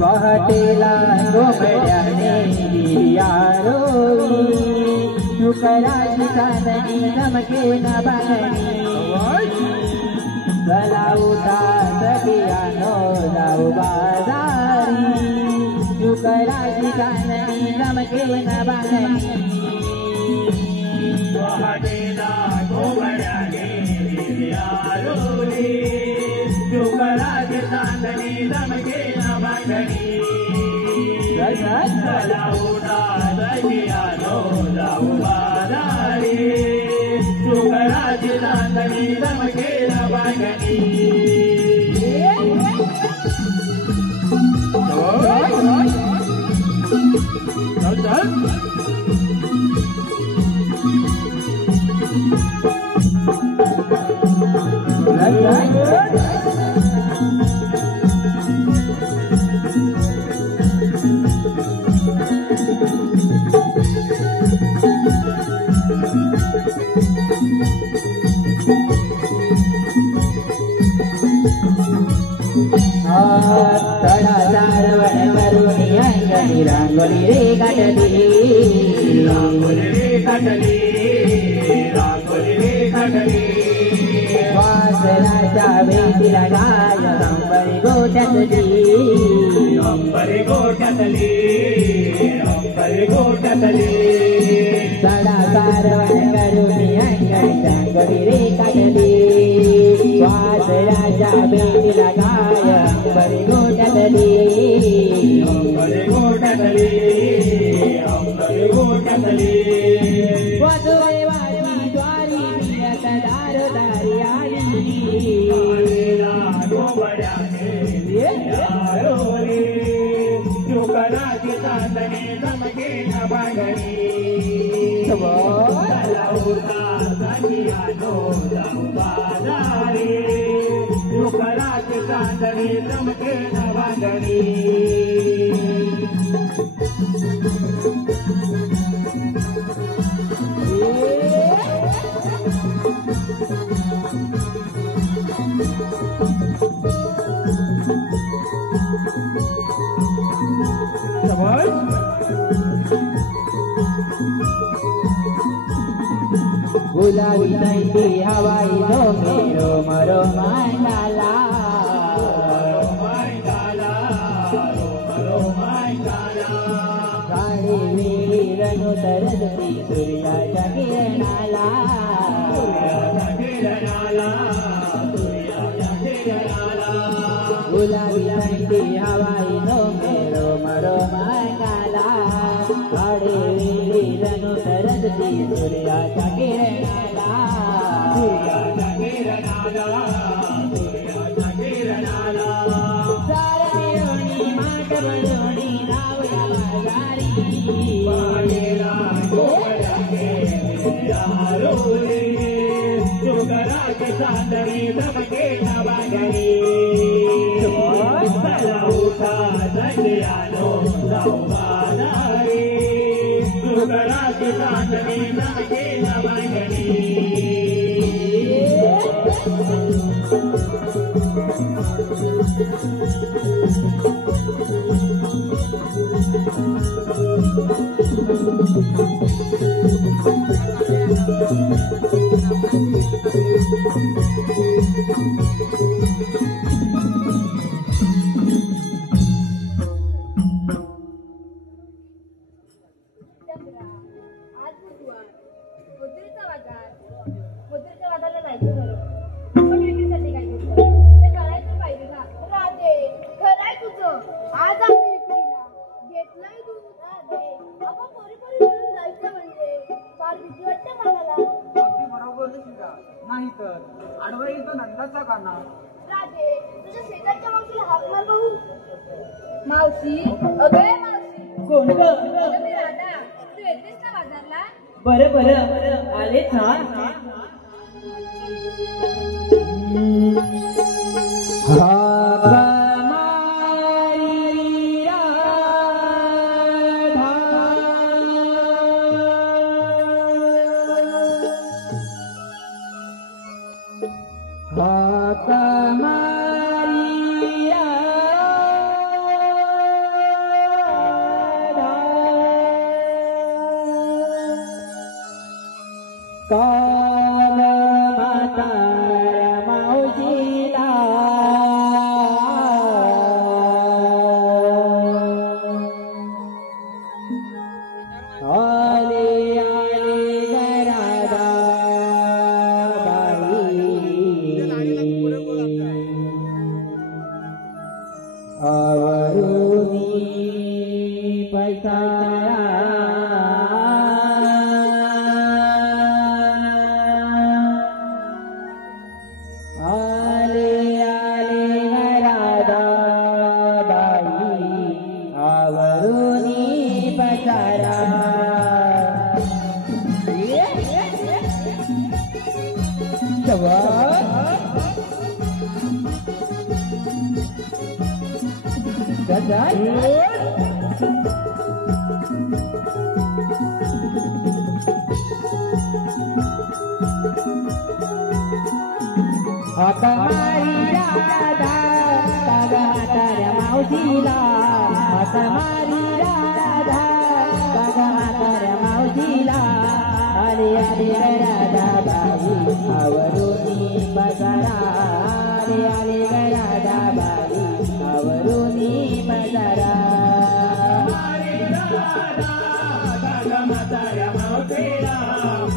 पहटेला गोमड्याने यारोई शुकराची चांदणी चमके न बागणी चला उठा सगळ्यानो जाऊ बाजारी शुकराची चांदणी चमके न बागणी पहटेला गोमड्याने यारोई शुकराची चांदणी चमके न बागणी चला उठा सगळ्यानो जाऊ बाजारी शुकराची चांदणी चमके न बागणी तडा सारवण करुणी अंगणी रांगोळी रे काढली रांगोळी रे काढली रांगोळी रे काढली वासराच्या भेटीला गाय अंबरी गोट्यातली अंबरी गोट्यातली अंबरी गोट्यातली तडा सारवण करुणी अंगणी रांगोळी रे काढली वासराच्या भेटीला गाय अंबरी गोट्यातली अंबरी गोट्यातली अंबरी गोट्यातली वासुदेवाची द्वारी प्रियत दारोदारी आली शुकराची चांदणी चमके न बागणी शुकराची चांदणी चमके न बागणी गुलाबी थंडी हवाई दो मेरो मरो मांडाला काळी वेळी रणू तरसती सूर्याच्या किरणाला गुलाबी थंडी हवाई दो मेरो मरो मांडाला काळी वेळी रणू तरसती सूर्याच्या किरणाला सारणी माट बळवणी रावया शुकराची चांदणी चमके न बागणी शुकराची चांदणी चमके न बागणी नाही तर आडवा येतो नंदाचा काना राजे तुझ्या शेजारच्या मावशीला हाक मार बघू मावशी अगं मावशी कोण ग अगं मी राधा तू येतेस ना बाजारला बरं बरं आलेच हा काल माता माऊजीला आले आले गरादा बाई आवरुनी पैसारा हमारी राधा मावशीला हाक मारी राधा बघ म्हाताऱ्या मावशीला आले आले राधाबाई आवरुनी पसारा आले आले राधाबाई आवरुनी पसारा म्हाताऱ्या मावशीला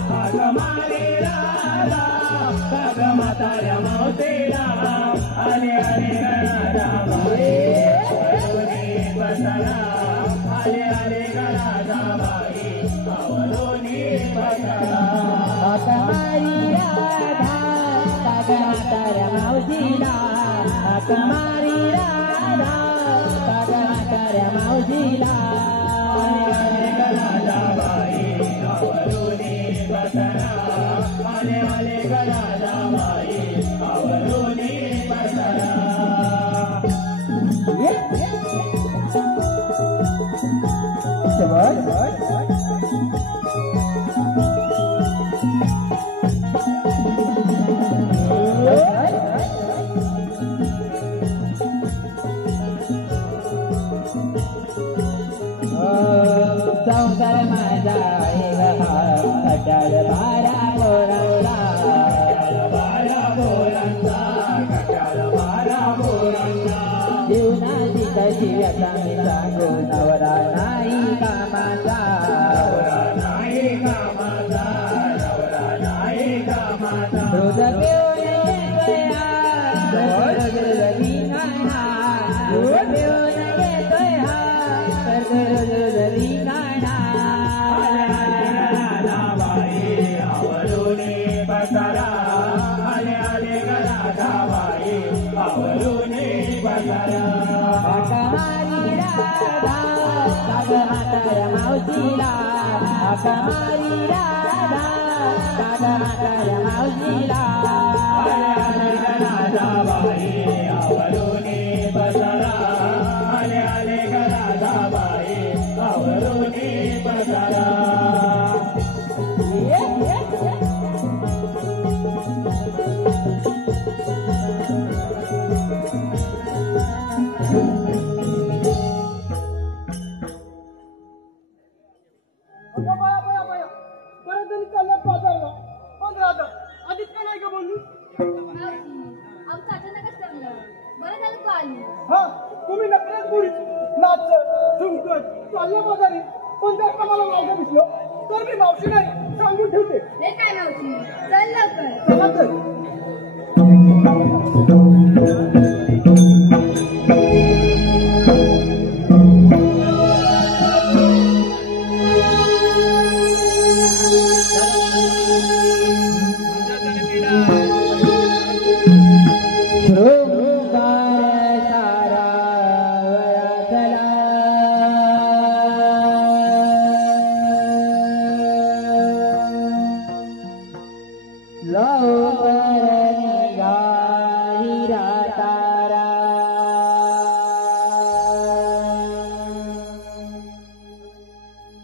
हाक मारी राधा बघ म्हाताऱ्या मावशीला आले आले राधाबाई आवरुनी पसारा आले आले राधाबाई आवरुनी पसारा हाक मारी राधा बघ म्हाताऱ्या मावशीला हाक मारी राधा बघ म्हाताऱ्या मावशीला राधाबाई आवरुनी पसारा आले आले राधाबाई आवरुनी पसारा संसार माझा अटल बारा पोरांचा जीवनाची कशी व्यथा मी सांगू नवरा नाही कामाचा रोज घेऊन येतोय हा रोज विनाना रोज घेऊन येतोय हा रोज विनाना राधाबाई आवरुनी पसारा आले आले राधाबाई आवरुनी पसारा हाक मारी राधा बघ म्हाताऱ्या मावशीला हाक मारी राधा बघ म्हाताऱ्या मावशीला राधाबाई आवरुनी पसारा आले आले राधाबाई आवरुनी पसारा परत जरी चालल्यात बाजारला पण राधा आधीच का नाही का बोलली आमचं अचानकच ठरलं बरं झालं तू आली हा तुम्ही नकळत बुडीच नाच झुमकत चाललं बाजारी पण जर का मला मावशी दिसलं तर मी मावशी नाही सांगून ठेवते हे काय मावशी चल लवकर चला तर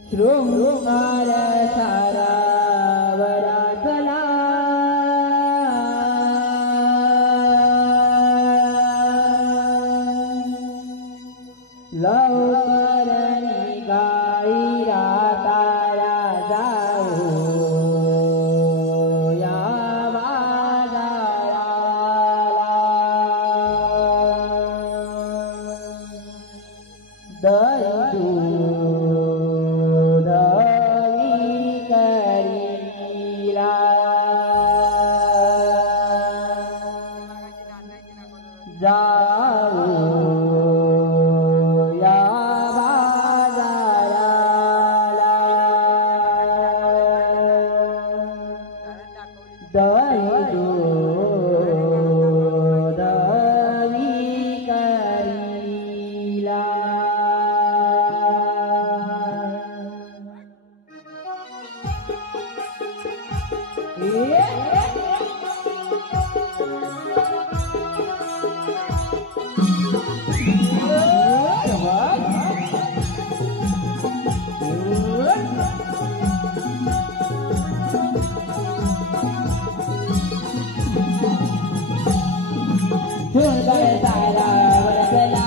शृंगार सारा वरातला लवकर निघाई रातारा जाऊ या बाजाराला दही जाऊ या बाजाराला दही दूध विकरीला सुंदर सारा वरसला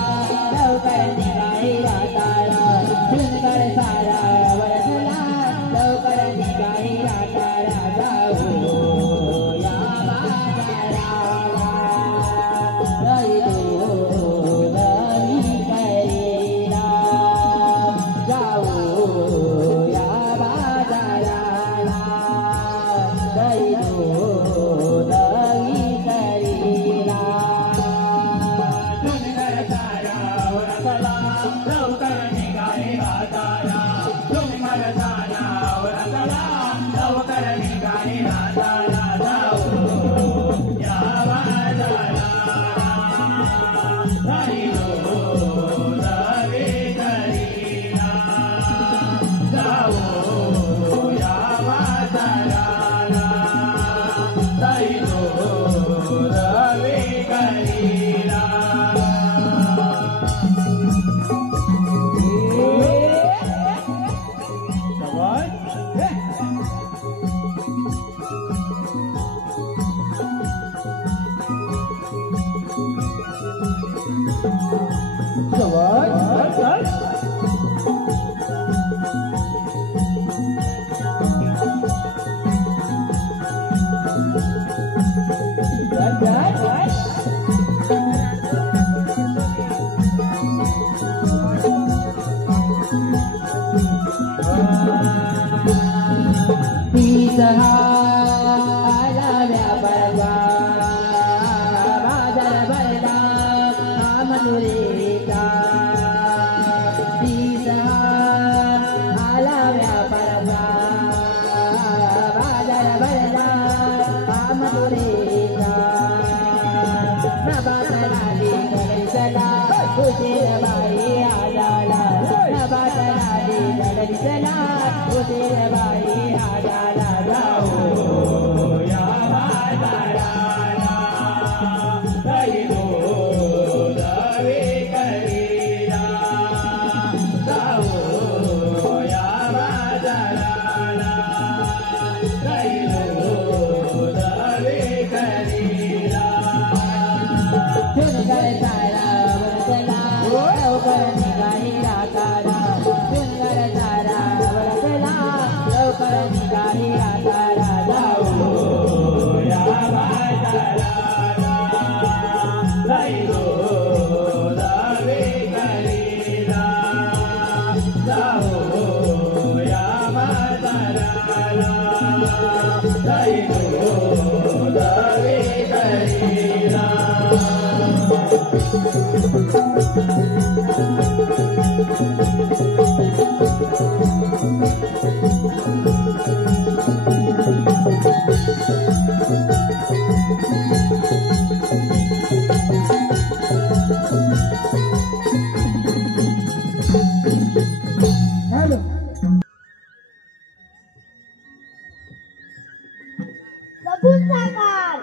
सगुण साकार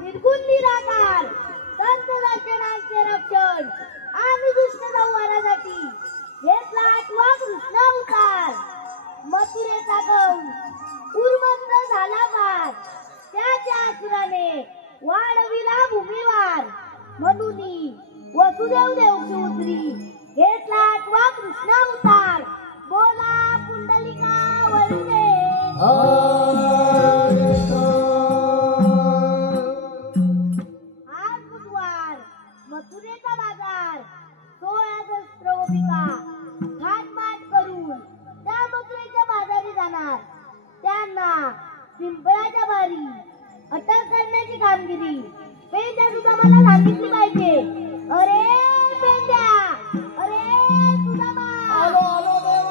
निर्गुण निराकार संत दर्शनांचे रक्षण आणि दुष्ट संहारासाठी घेतला 8वा कृष्ण अवतार. मथुरेचा कंस उर्मंत झाला फार, त्याच्या असुराने वाढविला भूमीवार. म्हणून वसुदेव देवकी उतरी घेतला 8वा कृष्ण अवतार. बोला पुंडलिका वरदे. आज बुधवार मथुरेचा बाजार, 16 सहस्त्र गोपिका घाटमाट करून त्या मथुरेच्या बाजारी जाणार. त्यांना पिंपळाच्या बारी अटक करण्याची कामगिरी पेंड्या सुद्धा मला सांगितली पाहिजे. अरे पेंड्या, अरे सुदामा. आलो आलो देवा.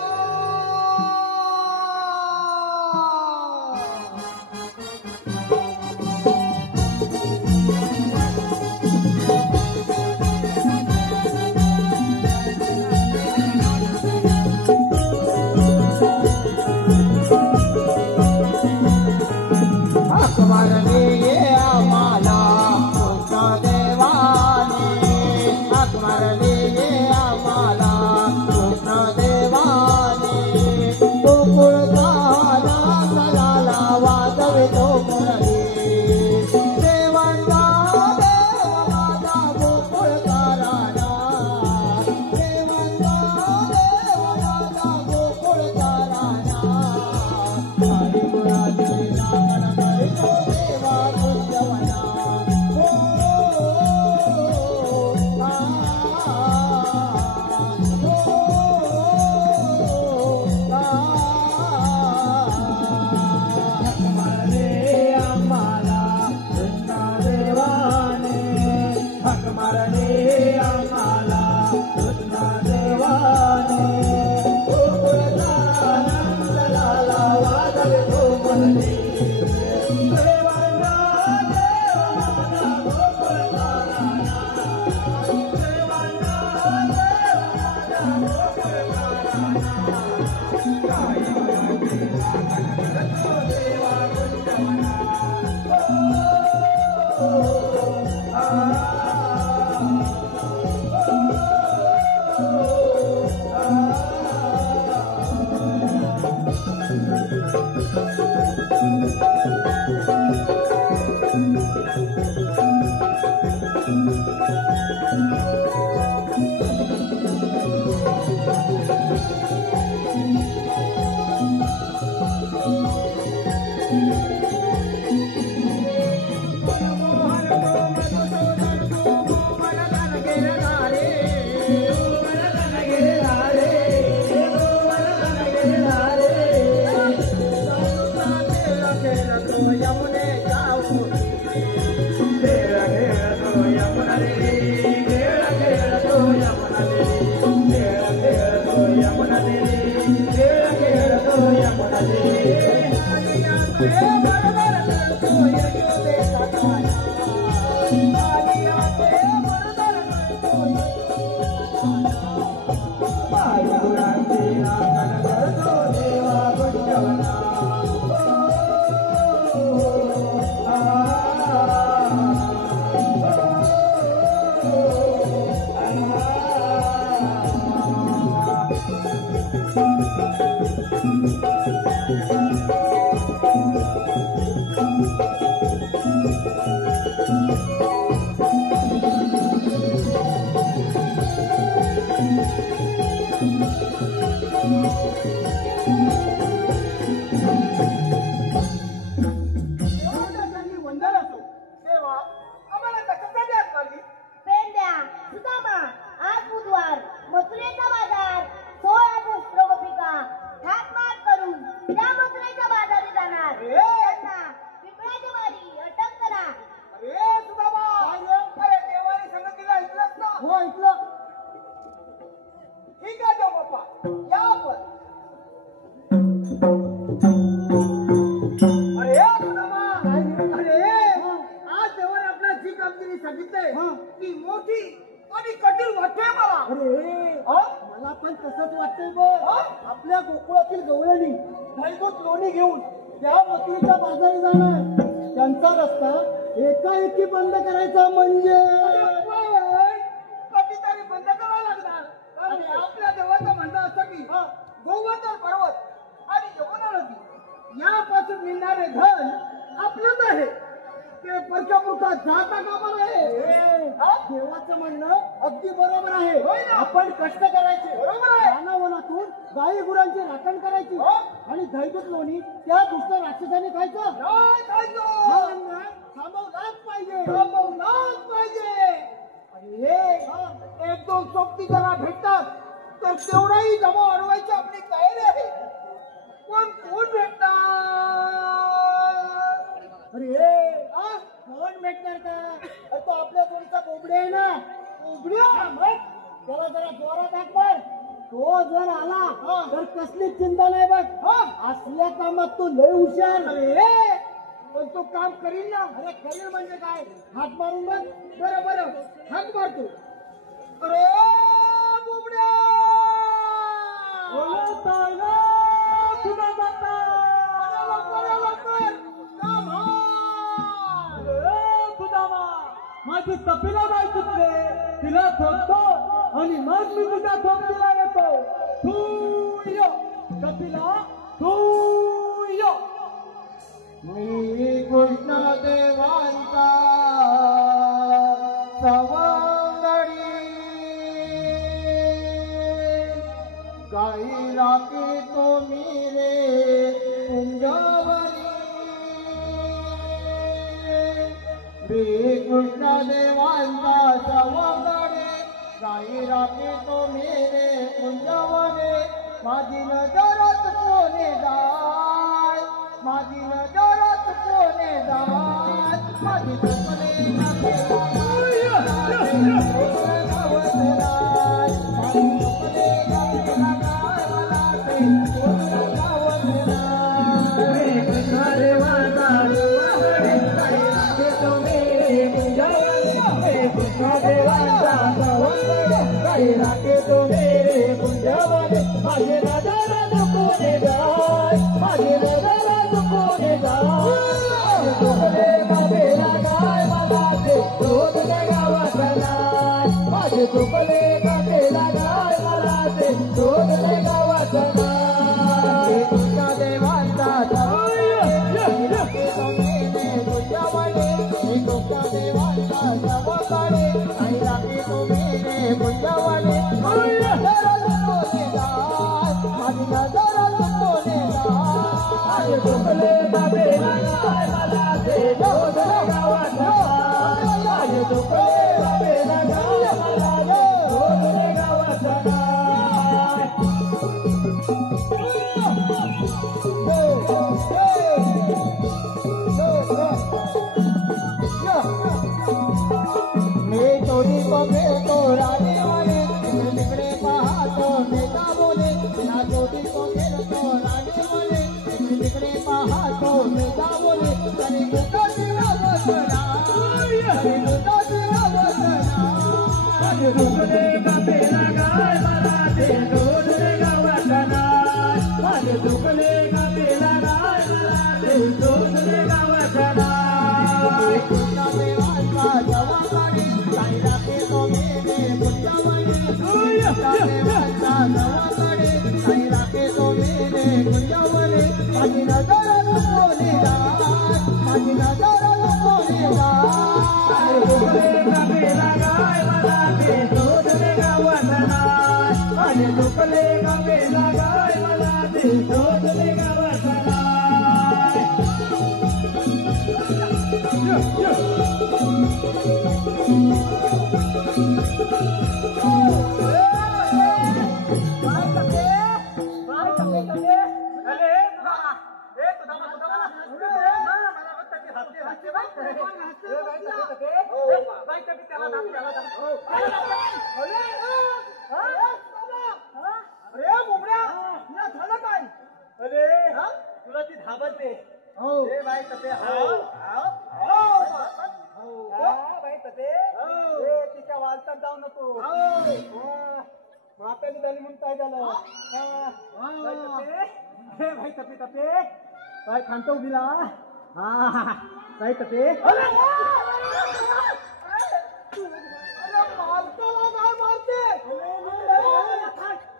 देवांचा तो मेरे गुंजावाले माझी नजर लुटवले जाय माझी नजर लुटवले जाय झोपले बाबे गाय मला ते जोडले गावात माझे झोपले बाबे गाय मला ते जोडले गावात मैं चोरी को भेटो रानी वाले तिकडे पाहतो मेगा बोले ना चोरी को भेटो रानी वाले तिकडे पाहतो मेगा बोले तरी मुका दिला बसना तरी मुका दिला बसना माझे झोपले बाबे गाय मला ते जोडले गावात माझे झोपले बाबे गाय मला ते जोडले गावात कृष्णा देवाचा जवाबाने काही राखे तो मेरे गुंजावाले कृष्णा देवाचा जवाबाने काही राखे तो मेरे गुंजावाले माझी नजर लुटवले जाय माझी नजर लुटवले जाय झोपले बाबे गाय मला ते जोडले गावात माझे झोपले बाबे गाय मला ते जोडले गावात अरे बोबड्या तुला झालं काय अरे तुला ती धाबते हो बाई तसे बाई तसे तिच्या वालतात जाऊ नको माप्याने झाली म्हणून काय झालं भाई तपे तपे काय खांतो उभीला हा काय तपे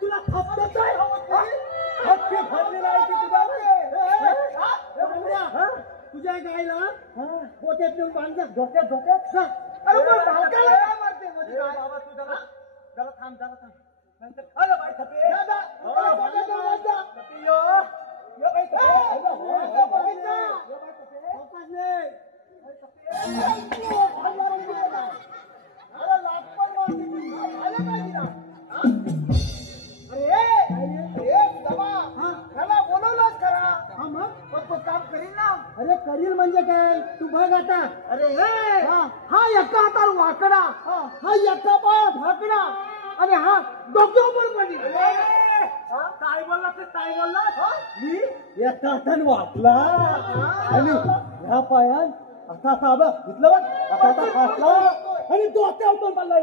तुला थपत आहे तुझ्या गायला पोत्यात नेऊन बांधतात धोक्यात धोक्यात अरे काय मारते बाबा तू जरा थांब जरा थांब अरे बाई थपे अरे करील म्हणजे काय तू बघ आता अरे हा एका हातावर वाकडा हा एका पायात भाकडा आणि हा डोक्यावर पडली काय बोलला ते काय बोलला मी एका हाताने वाकला आणि ह्या पायात असा साबा घेतलं बघ असा असा फासला आणि डोक्यावर पण पडला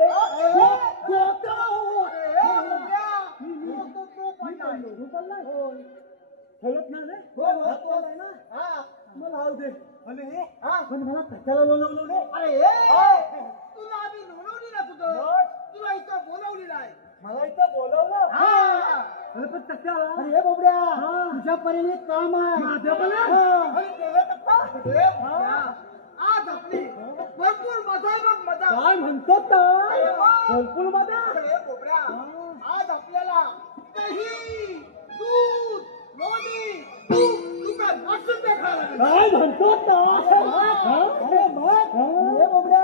खेळत ना रे मला आव दे पण मला कशाला बोलवलं रे अरे तुला आम्ही बोलवली ना तुझं तुला इथं बोलवली नाही मला इथं बोलवलं अरे पण कशाला अरे बोबड्या तुझ्या परीने काम आहे माझ्या पण आज आपली भरपूर मजा बघ मजा काय म्हणतो भरपूर मजा बोबड्या आज आपल्याला दही दूध लोणी काय म्हणतो बोबड्या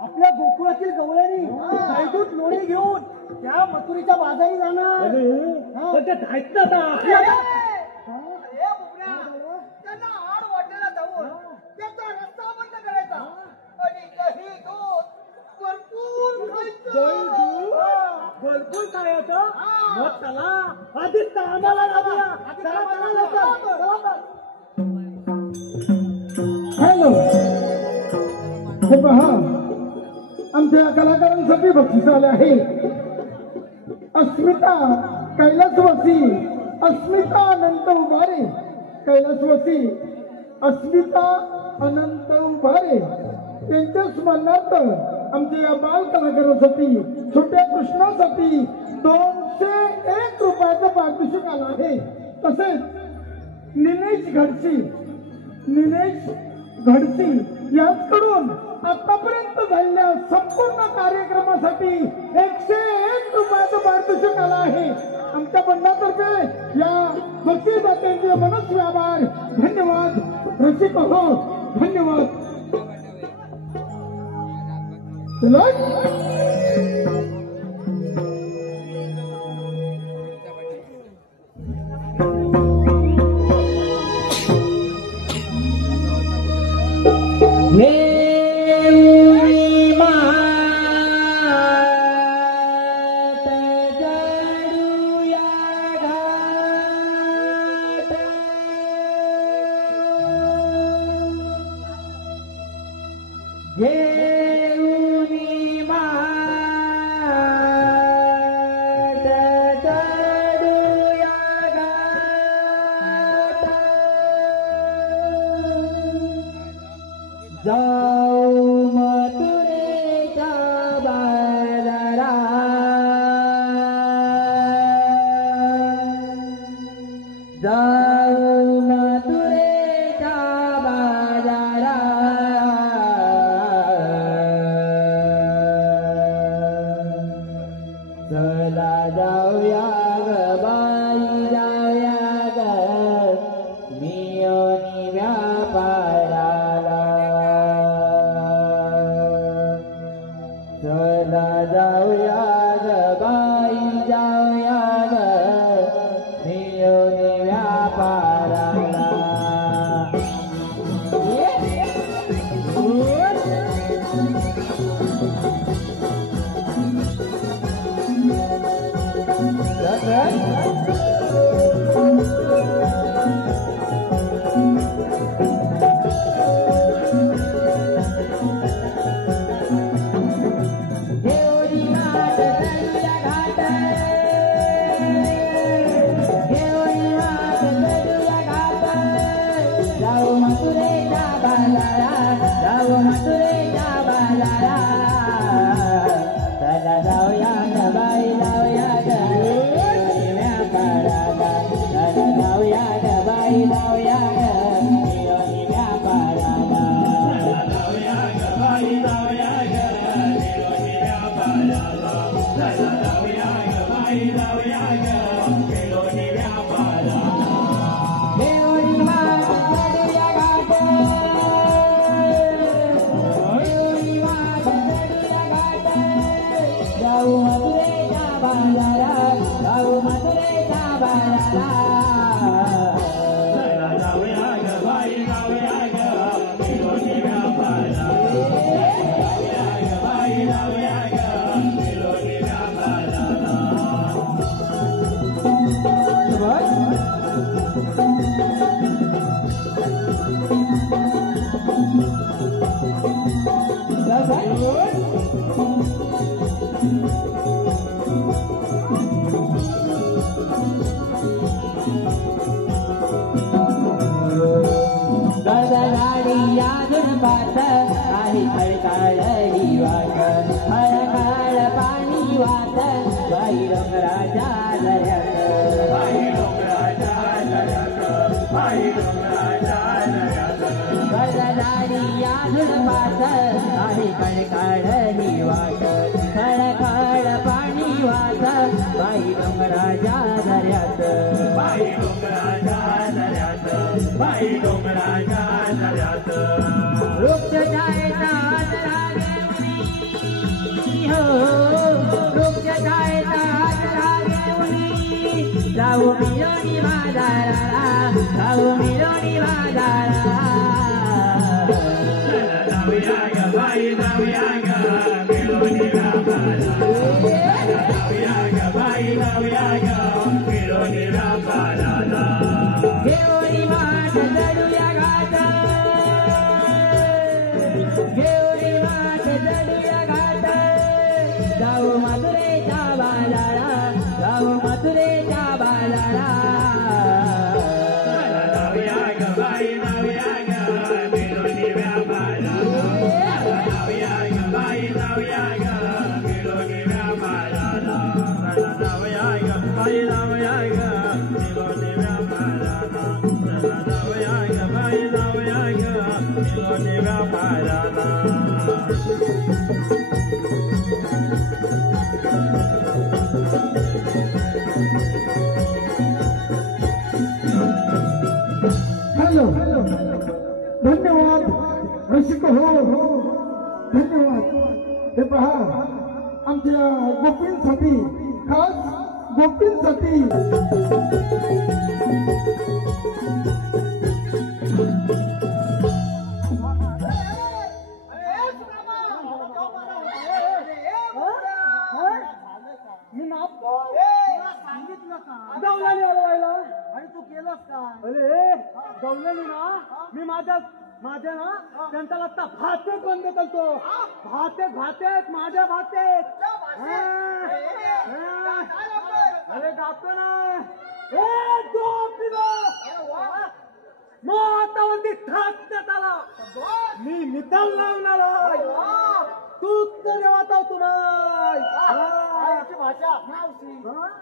आपल्या गोकुळातील गवळणी दूध लोणी घेऊन त्या मथुरीच्या बाजारी जाणार जायचं त्यांना आड वाटेला जाऊन त्याचा रस्ता बंद करायचा आणि दही दूध भरपूर भरपूर खायचं मग चला आधीच कामाला लागूया हॅलो हे पहा आमच्या कलाकारांसाठी बक्षीस आले आहे अस्मिता कैलासवासी अस्मिता अनंत उभारे कैलासवासी अस्मिता अनंत उभारे त्यांच्या स्मरणार्थ आमच्या या बाल कलाकारांसाठी छोट्या कृष्णासाठी 201 रुपयाचं पारितोषिक आलं आहे तसेच निलेश घडसी याचकडून आतापर्यंत झालेल्या संपूर्ण कार्यक्रमासाठी 101 रुपयाचं पारितोषिक आलं आहे. आमच्या बंडातर्फे या भक्ती दात्यांचे मनस्वी आभार. धन्यवाद रसिक हो, धन्यवाद. Bye. रसिक हो धन्यवाद. हे पहा आमच्या गोपींसाठी खास गोपींसाठी मी नाचतो सांगितलं का गवल्याने आलो आणि तू केलंस का? अरे गवल्याने ना मी माझ्या ना त्यांचा आता भातेच बंद करतो. भातेच माझ्या भातेच. अरे गातो ना मग आता वरती ठाकण्यात आला. मी मिठाल लावणार तूच देवाता तुम्हाला भाषा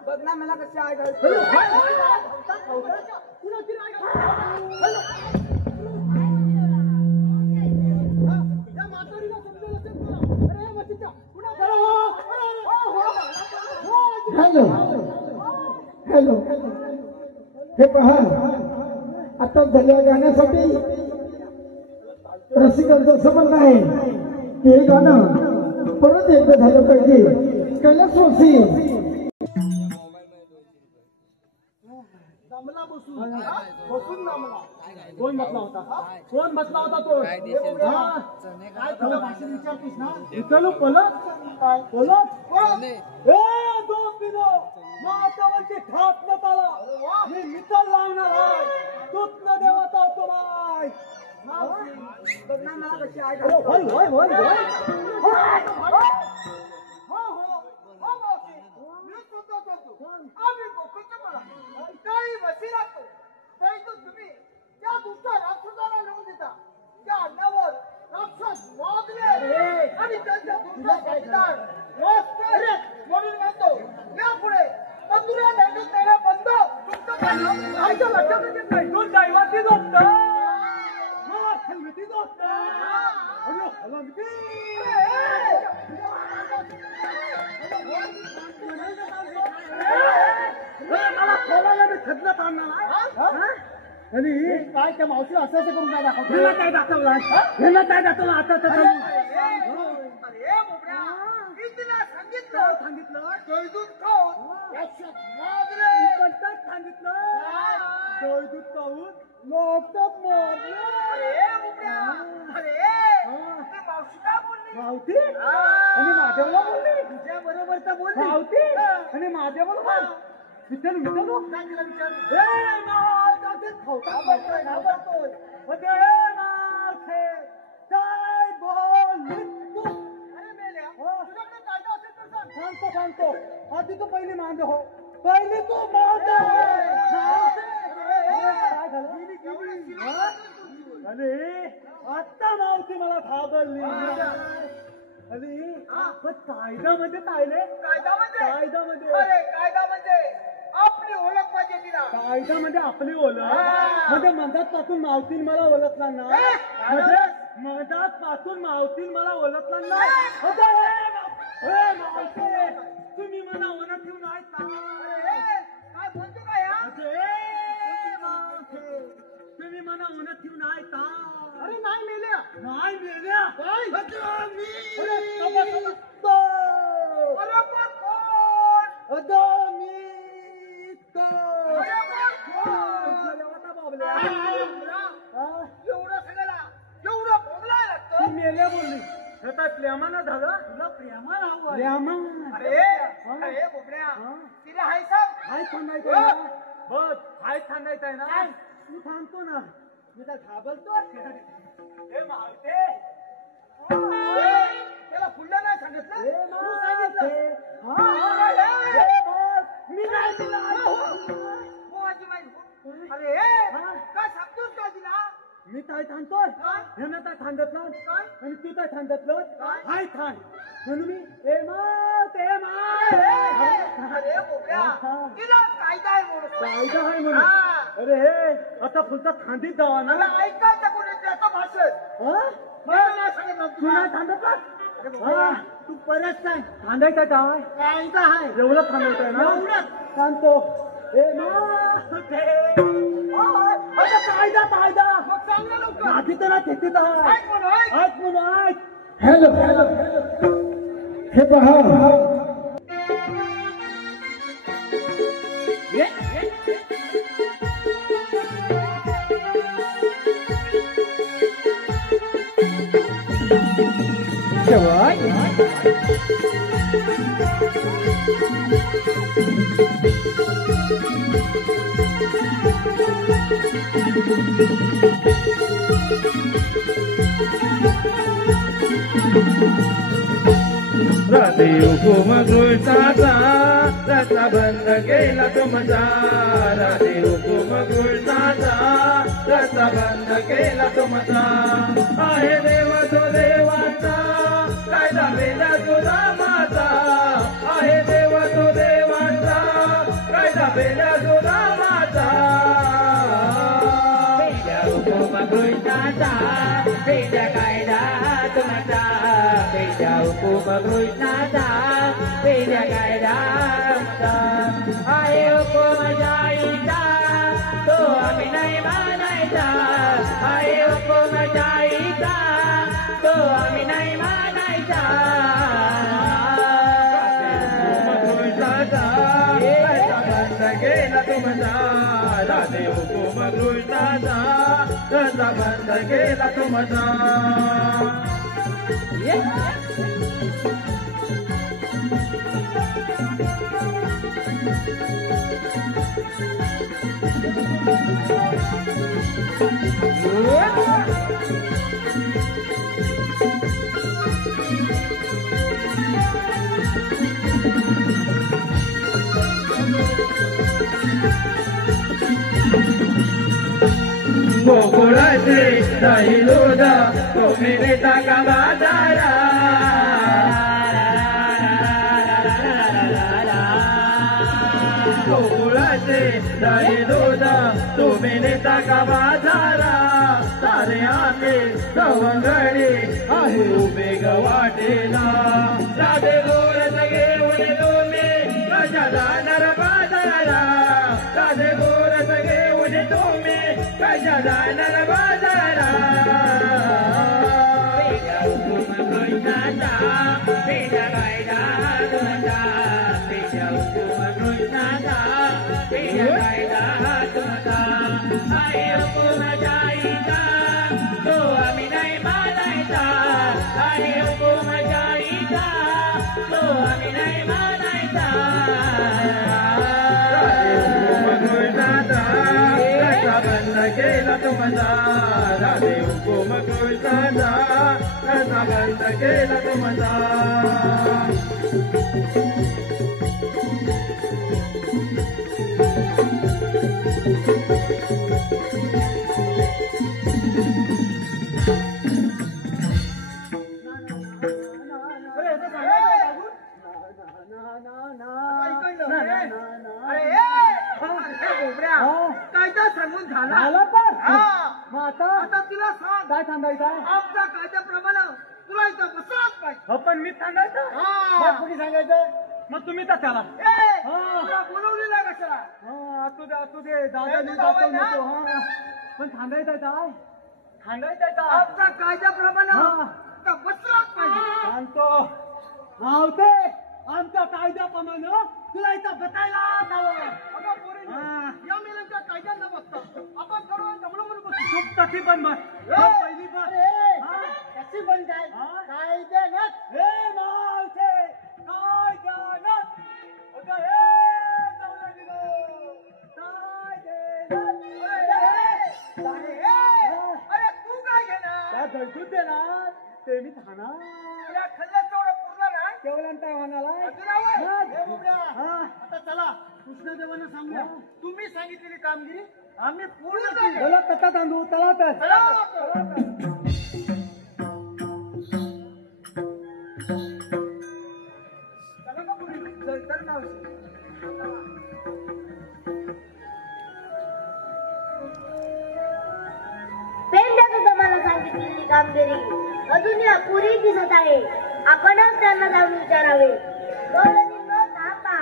बघ ना मला कशी हॅलो हॅलो. हे पहा आता झाल्या गाण्यासाठी रसिकांचं संबंध आहे की हे गाणं परत एकदा झालं पाहिजे. कैलासवासी बसून जमला. कोण बसला होता तो? विचारतीस ना इथलो पलट मातावरती ठाकण्यात आला. मी मिठाल लावणार आहे तूच न देवाता तुम्हाला. मला कशी आम्ही गोकुळच्या मला काही वशी राहतो तरी तो तुम्ही त्या दुसऱ्या राक्षसाला नेऊन देता. त्या अन्नावर राक्षस वागले आणि त्यांच्या दुसऱ्या साथीदार म्हणून म्हणतो यापुढे मथुरा नैवेद्य देणं बंद. तुमचं कायच्या लक्षात येत नाही. तू दैवाची दोस्त हलमती दोस्त मला खोलायला मी खदलं आणणार आणि काय त्या मावशी असं करून काय दाखवतो. ह्याला काय दाखवलं आता सांगितलं जयदूत खाऊन सांगितलं जयदूत खाऊन लोकच मावती आणि माझ्याला बोलली. तुझ्या बरोबर तर बोलली मावती आणि माझ्या बरोबर विचार सांगतो आधी तू पहिली मान हो. पहिली तू मान अरे आता मावती मला घाबरली. अरे कायद्यामध्ये पाहिले कायद्यामध्ये आपली ओळख पाहिजे तिला. कायद्यामध्ये आपली ओळख म्हणजे मधात मावतीन मला ओळखला ना. म्हणजे मधात पासून मावतीन मला ओळखला ना. तुम्ही मला ओळख ठेवून आहे काय म्हणतो काय तुम्ही मला ओळख ठेवून आहे का? अरे नाही मेल्या एवढं बोलला लागतं. मेल्या बोलली काय प्रेमानं झालं तुला प्रेमान अरे बोबड्या तिला हाय सांग. हाय सांगायचं बस हाय सांगायचं आहे ना. तू थांबतो ना मी काय घाबरतो. हे मावते त्याला फुललं नाही सांगितलं. तू सांगितलं मी नाही दिला. अरे काय सांगतोस का तिला? मी काय थांबतोय ह्यानं काय थांबतलं आणि तू काय थांबतलं हाय थांब म्हणून मी कायदा आहे म्हणून. अरे हे आता फुलता थांबीत जावा ना. ऐकायचं कोणी त्याचं भाषण तू नाही थांबतला. तू परत काय थांबायचं काय कायदा आहे एवढं थांबवतोय ना. एवढं सांगतो काय कायदा कायदा मग सांग ना लवकर. आधी तर ना तेथीत आहे. ऐक म्हणू, ऐक. ऐक म्हणून ऐक. हॅलो हे पहा राधे हुकुम गुलताचा रस्ता बंद केला तुमचा राधे हुकुम गुलताचा रस्ता बंद केला तुमचा आहे देव तो देवाचा कायदा बेला तुझा माता आहे देव तो देवाचा कायदा बेला तुझा माता बेजा हुकुम गुलताचा बेजा कायदा तुमचा बेजा हुकुम गुलताचा बेजा कायदा तुमचा आहे हुकुम जाईचा तो आम्ही नाही मानायचा आहे हुकुम जाईचा तो आम्ही नाही मानायचा गेला तुमचा राधे हुकुम गुलताचा रस्ता बंद केला तुमचा गोकुळाचे दही दूध तुम्ही देता का बाजारा गोकुळाचे दही दूध तुम्ही देता का बाजारा सारे आते सवंगडी आहे उभे गवाटेला राधे गोरस घेऊन तुम्ही कशा जाणार बाजारा राधे गोरस घेऊन तुम्ही कशा जाणार बाजारा बेजा हुकुम गुलताचा बेजा कायदा तुमचा बेजा हुकुम गुलताचा बेजा कायदा तुमचा आहे हुकुम जाईचा तो आम्ही नाही मानायचा आहे हुकुम जाईचा तो आम्ही नाही मानायचा बंद केला तुमचा राधे हुकुम गुलताचा रस्ता बंद केला तुमचा कायदा सांगून झाला झाला तर हा. मग आता आता तुला सांग काय सांगायचं आहे आमच्या कायद्याप्रमाणे तुला इथं बसलाच पाहिजे. हो पण मी सांगायचं हा. मग कुणी सांगायचं मग तुम्ही तर त्याला ए, हा. तुला बोलवलेला कशाला? हा असू दे दादा तू जावई ना? हा पण सांगायचं काय सांगायचं काय आमच्या कायद्याप्रमाणे हा. इथं बसलाच पाहिजे. सांगतो नव्हते आमच्या कायद्याप्रमाणे तुला इथं बसायला जावं अगं पोरी, हा. या मेल्यांच्या कायद्यांना बसतात आपण सर्व जमलं बस चूक तशी पण मग पहिली पण कशी पण काय हा? कायद्यानंच हे मावशे कायद्यानंच अगं हे जाऊया निघो कायद्यानंच अरे तू काय घेणार त्या दळसून देणार ते मी खाणार तुला खाल्लं तेवढं पुरलं नाही केवळंता म्हणाला अजून आवड? हे बुबड्या, हा. आता चला कृष्णदेवानं सांगूया तुम्ही सांगितलेली कामगिरी आम्ही पूर्ण केली. बोला कथा तांदू चला तर चला आता. चला का पोरी? चल ना अवश्य. पेंड्याचं तुम्हाला सांगितलेली कामगिरी अजूनही अपुरी दिसत आहे. आपणच त्यांना जाऊन विचारावे. थांबा.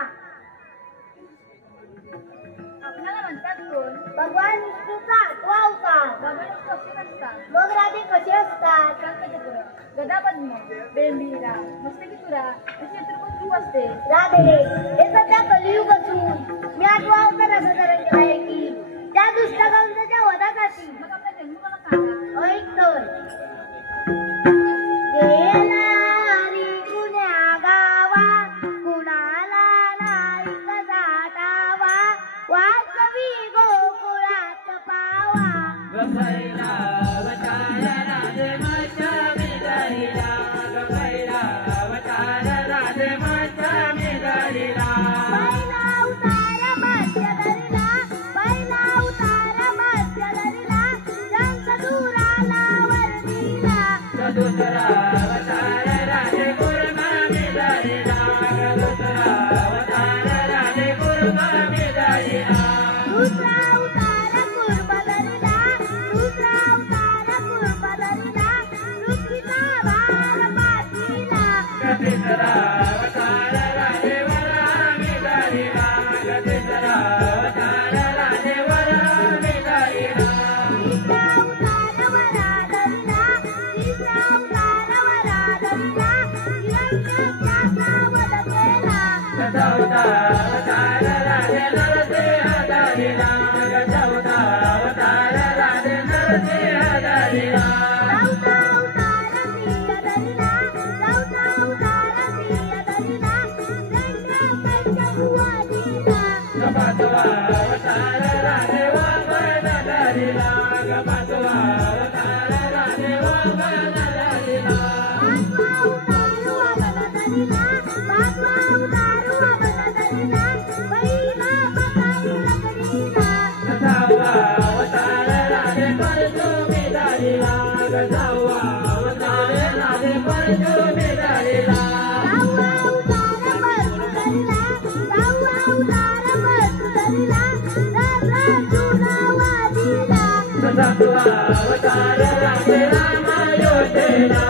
आपल्याला म्हणतात कोण? भगवान विष्णूचा आठवा अवतार. राधे हे सध्या कलियुग असून मी आठवा अवतार असं धारण केला आहे की त्या दुष्टकांच्या वधासाठी ऐक तर गेलारी कुण्या गावा कुणाला नाही जाटावा वासवी गोकुळात पावा गफैला अवतार राधे माझ्या मेघारीला गफैला अवतार राधे माझ्या मेघारीला पहिला उतार मध्य धरला पहिला उतार मध्य धरला जंत दुराला वर्दीला दुसरा अवतार राधे गुरुमा मेघारीला दुसरा अवतार राधे गुरुमा मेघारीला दुसरा उतार कुर्ब धरला दुसरा उतार कुर्ब धरला पृथ्वीचा भार पाठीला तिसरा अवतार राधे वरा मेघारीला तिसरा अवतार राधे वरा मेघारीला तिसरा उतार वरा धरला तिसरा उतार वरा धरला हिरण्यकश्यपाचा वध केला चौथा अवतार राधे नरसिंह हरिला चौथा अवतार राधे नरसिंह हरिला चौथा उतार सिंह धरला चौथा उतार सिंह धरला हिरण्यकश्यपू वधिला पाचवा अवतार राधे वामन धरिला पाचवा अवतार राधे वामन धरिला पाचवा उतार वामन धरला पाचवा उतार वामन धरला पहिला पकाई लकडीला सहावा अवतार राधे परशुरामी धरिला सहावा अवतार राधे परशुरामी धरिला सहावा उतार परशु धरला सहावा उतार परशु धरला रावणाला वधिला सातवा अवतार राधे राम अयोध्येला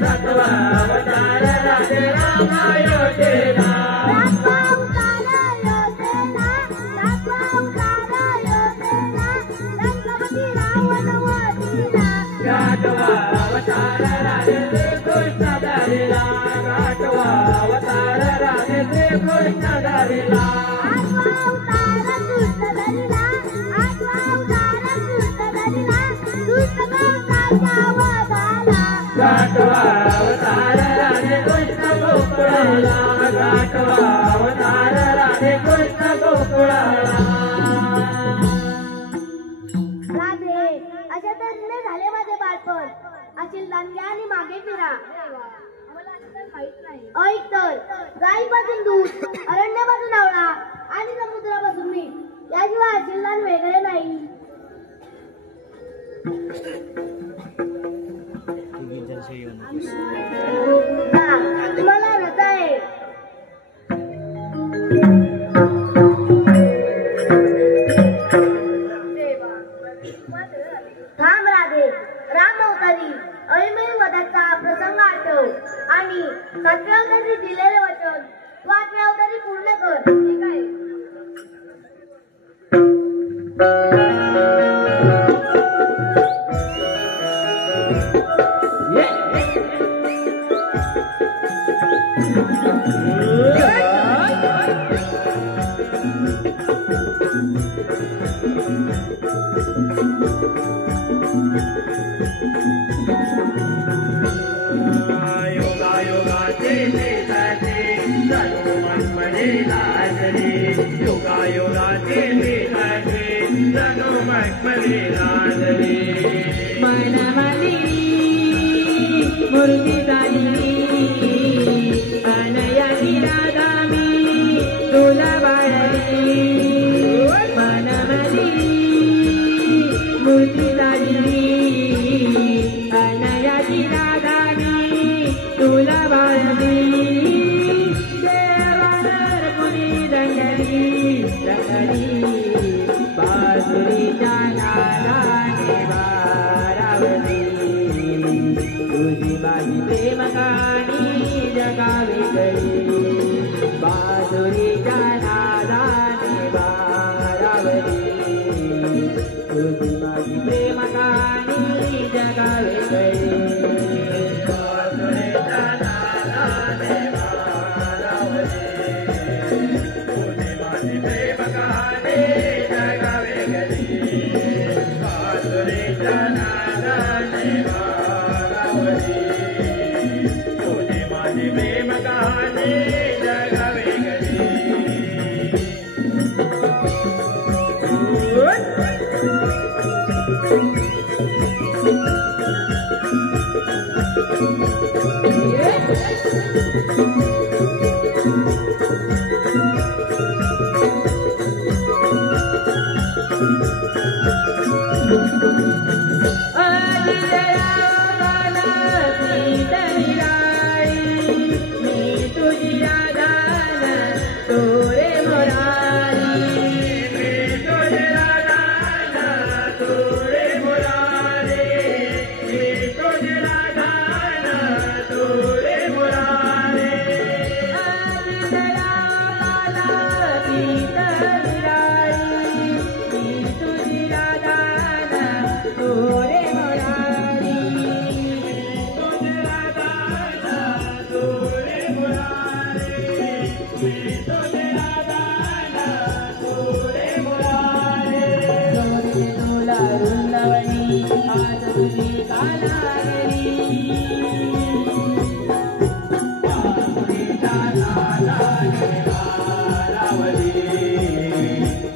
सातवा अवतार राधे राम अयोध्येला सातवा उतार अयोध्येला सातवा उतार अयोध्येला लंकापती रावण वधिला आठवा अवतार राधे श्रीकृष्ण धरिला आठवा अवतार राधे श्रीकृष्ण धरिला आठवा उतार कृष्ण धरला आठवा उतार कृष्ण धरला दुष्ट कंसाचा वधाला आठवा अवतार राधे कृष्ण गोकुळाला आठवा अवतार राधे कृष्ण गोकुळाला राधे अशा तऱ्हेने झाले माझे बालपण अशी लांग्या आणि मागे फिरा ऐक तर गायीपासून दूध अरण्यापासून आवळा आणि समुद्रापासून मीठ याशिवाय अशिल्लान वेगळे नाही तुम्हाला रस आहे थांब राधे राम अवतारी अळीमेळी वधाचा प्रसंग आठव आणि सातव्या अवतारी दिलेले वचन तू आठव्या अवतारी पूर्ण कर ठीक आहे योगायोगाचे भेटाचे जणू मखमली लाजरी योगायोगाचे भेटाचे जणू मखमली लाजरी मनमली मूर्ती झाली अनयाची राधा मी तुला बाळली मनमली मूर्ती झाली अनयाची राधा मी तुला बाळली देवानर कुणी रंगली रंगली बासुरीच्या नादाने भारावली तुझी माझी प्रेम कहाणी जगावी गई बासुरीच्या नादाने भारावली तुझी माझी प्रेम कहाणी जगावी गई बासुरीच्या नादाने भारावली माझी प्रेम कहाणी जगावे घरी बासुरीच्या नादाने भारावली तुझी माझी प्रेम कहाणी जगावे घरी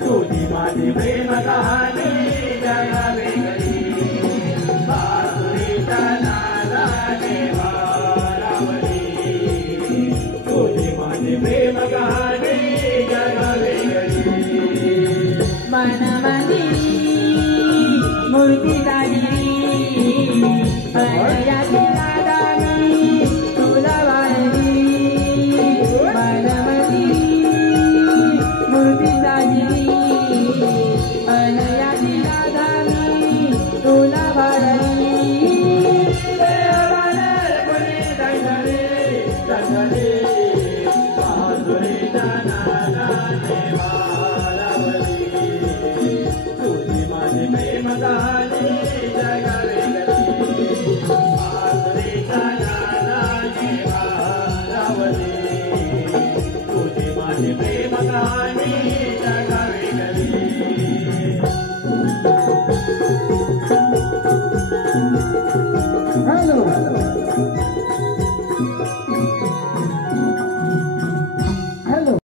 तुझी माझी प्रेम कहाणी जगावे घरी बासुरीच्या नादाने भारावली तुझी माझी प्रेम कहाणी जगावे घरी मन मंदिरी मूर्ती दागिरी अनयाची दादानी तुला वाळली मन मंदिरी मूर्ती दागिरी अनयाची दादानी तुला वाळली देवानर पुणे दंगले दंगले बासुरीच्या नादाने भारावली तुझी माझी प्रेम कहाणी जगावे घरी बासुरीच्या नादाने भारावली तुझी माझी प्रेम कहाणी जगावे